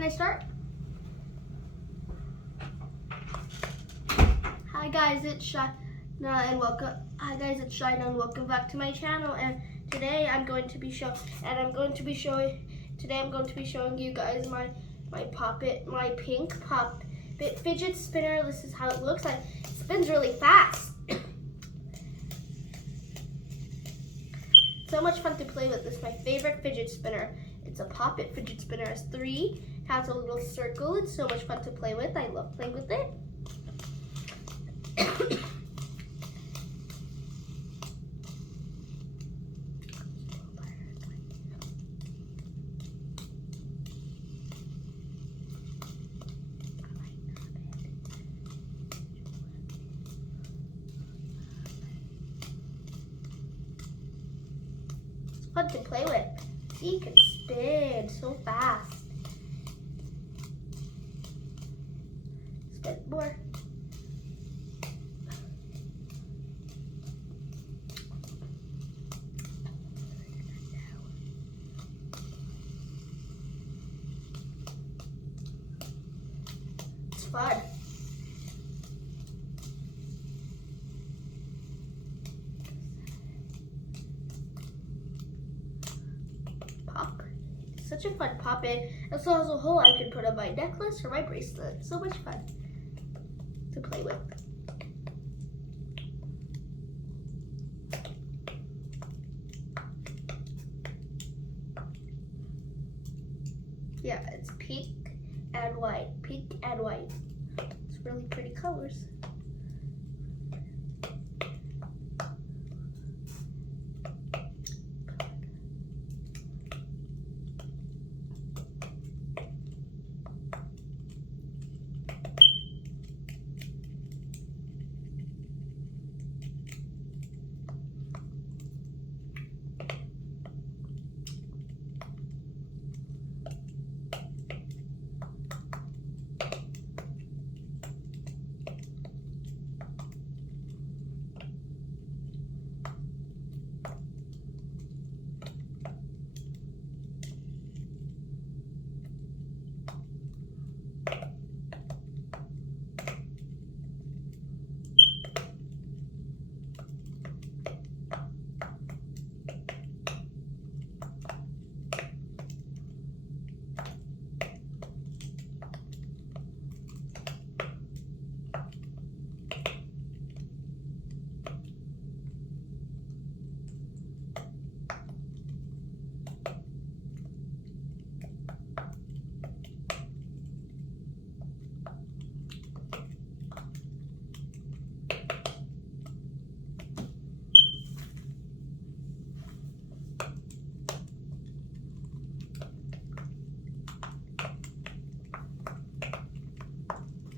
Can I start? Hi guys, it's Shyna and welcome. Hi guys, it's Shyna and welcome back to my channel. And today I'm going to be showing you guys my pink Poppet fidget spinner. This is how it looks like. It spins really fast. So much fun to play with. This is my favorite fidget spinner. It's a Poppet fidget spinner. It has three. Has a little circle. It's so much fun to play with. I love playing with it. It's fun to play with. See, you can spin so fast. Spin more. It's fun. Pop. It's such a fun Poppet. It also has a hole I can put on my necklace or my bracelet. So much fun to play with. Yeah, it's pink and white. Pink and white. It's really pretty colors.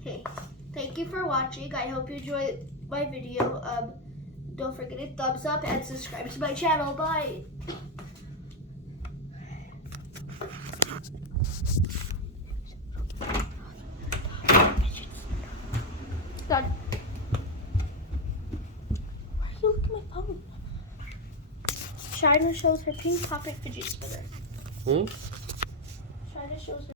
Okay, thank you for watching. I hope you enjoyed my video. Don't forget to thumbs up and subscribe to my channel. Bye. Done. Why are you looking at my phone? Shyna shows her pink Poppet fidget spinner. Shyna shows her